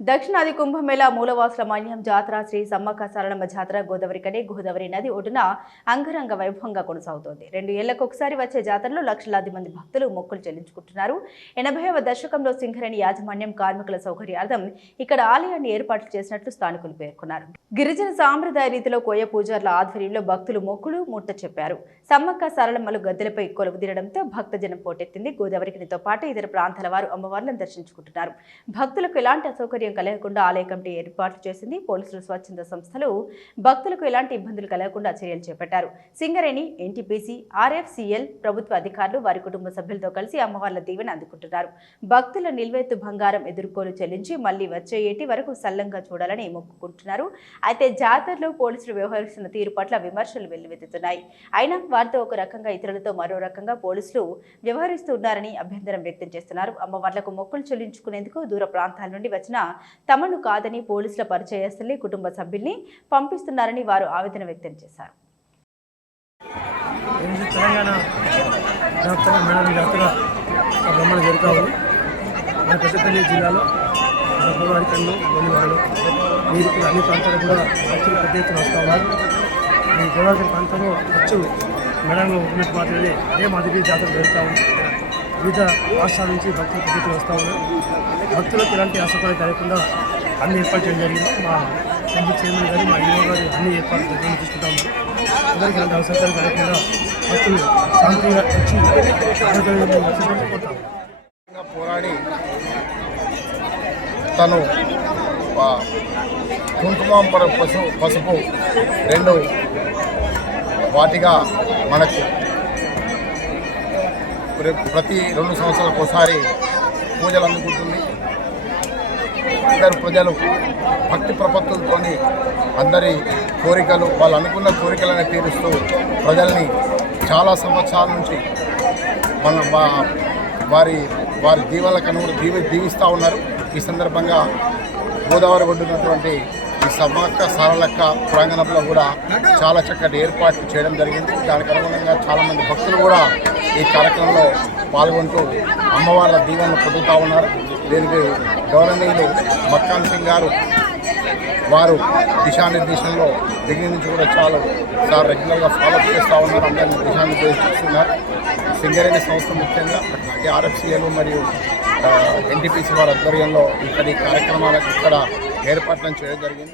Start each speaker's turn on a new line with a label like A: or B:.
A: దక్షిణాది కుంభమేళ మూలవాసుల మాన్యం జాతర శ్రీ సమ్మక్క సారలమ్మ జాతర గోదావరి కడే గోదావరి నది ఒడ్డున అంగరంగ వైభవంగా కొనసాగుతోంది. రెండు ఏళ్ళకు ఒకసారి వచ్చే జాతరలో లక్షలాది మంది భక్తులు మొక్కులు చెల్లించుకుంటున్నారు. ఎనభైవ దశకంలో సింగరేణి యాజమాన్యం కార్మికుల సౌకర్యార్థం ఇక్కడ ఆలయాన్ని ఏర్పాట్లు చేసినట్లు స్థానికులు పేర్కొన్నారు. గిరిజన సాంప్రదాయ రీతిలో కోయ పూజార్ల ఆధ్వర్యంలో భక్తులు మొక్కులు ముట్ట చెప్పారు. సమ్మక్క సారలమ్మలు గద్దెలపై కొలువు తీరడంతో భక్తజనం పోటెత్తింది. గోదావరికినితో పాటు ఇతర ప్రాంతాల వారు అమ్మవార్లను దర్శించుకుంటున్నారు. భక్తులకు ఎలాంటి అసౌకర్యం కలగకుండా ఆలయ కమిటీ ఏర్పాట్లు చేసింది. పోలీసులు స్వచ్ఛంద సంస్థలు భక్తులకు ఎలాంటి ఇబ్బందులు కలగకుండా చర్యలు చేపట్టారు. సింగరేణి ఎన్టీపీసీ ఆర్ఎఫ్సిఎల్ ప్రభుత్వ అధికారులు వారి కుటుంబ సభ్యులతో కలిసి అమ్మవార్ల దీవెన అందుకుంటున్నారు. భక్తుల నిల్వెత్తు బంగారం ఎదుర్కోలు చెల్లించి మళ్ళీ వచ్చే ఏటి వరకు సల్లంగా చూడాలని మొక్కుకుంటున్నారు. అయితే జాతరలో పోలీసులు వ్యవహరిస్తున్న తీరు పట్ల విమర్శలు వెల్లువెత్తుతున్నాయి. అయినా వారితో ఒక రకంగా ఇతరులతో మరో రకంగా పోలీసులు వ్యవహరిస్తున్నారని అభ్యంతరం వ్యక్తం చేస్తున్నారు. అమ్మవార్లకు మొక్కులు చెల్లించుకునేందుకు దూర ప్రాంతాల నుండి వచ్చిన తమను కాదని పోలీసుల పరిచయస్తుల్ని కుటుంబ సభ్యుల్ని పంపిస్తున్నారని వారు ఆవేదన వ్యక్తం చేశారు.
B: తెలంగాణ వ్యాప్తంగా మేడం జాతర మన పెద్దపల్లి జిల్లాలో మన గోదావరి కన్ను మీరు అన్ని ప్రాంతాలు కూడా భక్తులు పెద్ద ఎత్తున వస్తూ ఉన్నారు. ఈ గోదావరి ప్రాంతంలో ఖర్చు మేడంలో ఉన్నట్టు మాత్రమే అదే మాదిరి జాతర జరుగుతూ ఉంది. వివిధ రాష్ట్రాల నుంచి భక్తులు పెద్ద వస్తూ ఉన్నారు. భక్తులకు ఎలాంటి అసఫలం కలగకుండా అన్ని ఏర్పాటు చేయడం జరిగింది. మా ఎంపీ చైర్మన్ గారు మా ఈఓ గారు అన్ని ఏర్పాట్లు దగ్గర తీసుకుంటా ఉన్నారు. అందరికీ ఎలాంటి అవసరం కలగకుండా భక్తులు శాంతిగా వచ్చి
C: పోరాడి తను ఆ, కుంకుమ పసు పసుపు రెండు వాటిగా మనకు ప్రతి రెండు సంవత్సరాలకు ఒకసారి పూజలు అందుకుంటుంది. అందరు ప్రజలు భక్తి ప్రపత్తులతో అందరి కోరికలు వాళ్ళు అనుకున్న కోరికలను తీరుస్తూ ప్రజల్ని చాలా సంవత్సరాల నుంచి మన వారి వారి దీవెనలకు అనుగుణ దీవి దీవిస్తూ ఉన్నారు. ఈ సందర్భంగా గోదావరి ఒడ్డున్నటువంటి ఈ సమ్మక్క సారలక్క ప్రాంగణంలో కూడా చాలా చక్కటి ఏర్పాట్లు చేయడం జరిగింది. దానికి అనుగుణంగా చాలామంది భక్తులు కూడా ఈ కార్యక్రమంలో పాల్గొంటూ అమ్మవార్ల దీవెనలు పొందుతూ ఉన్నారు. దీనికి గౌరవనీయులు మక్కాన్ సింగ్ గారు వారు దిశానిర్దేశంలో దగ్గర నుంచి కూడా చాలా సార్ రెగ్యులర్గా ఫాలో చేస్తూ ఉన్నారు. అందరినీ దిశానిర్దేశిస్తున్నారు సింగరేణి సంస్థ ముఖ్యంగా ఈ మరియు ఎన్టీపీసీ వారి ఆధ్వర్యంలో ఇక్కడ ఈ కార్యక్రమాలకు ఇక్కడ ఏర్పాట్లను చేయడం జరిగింది.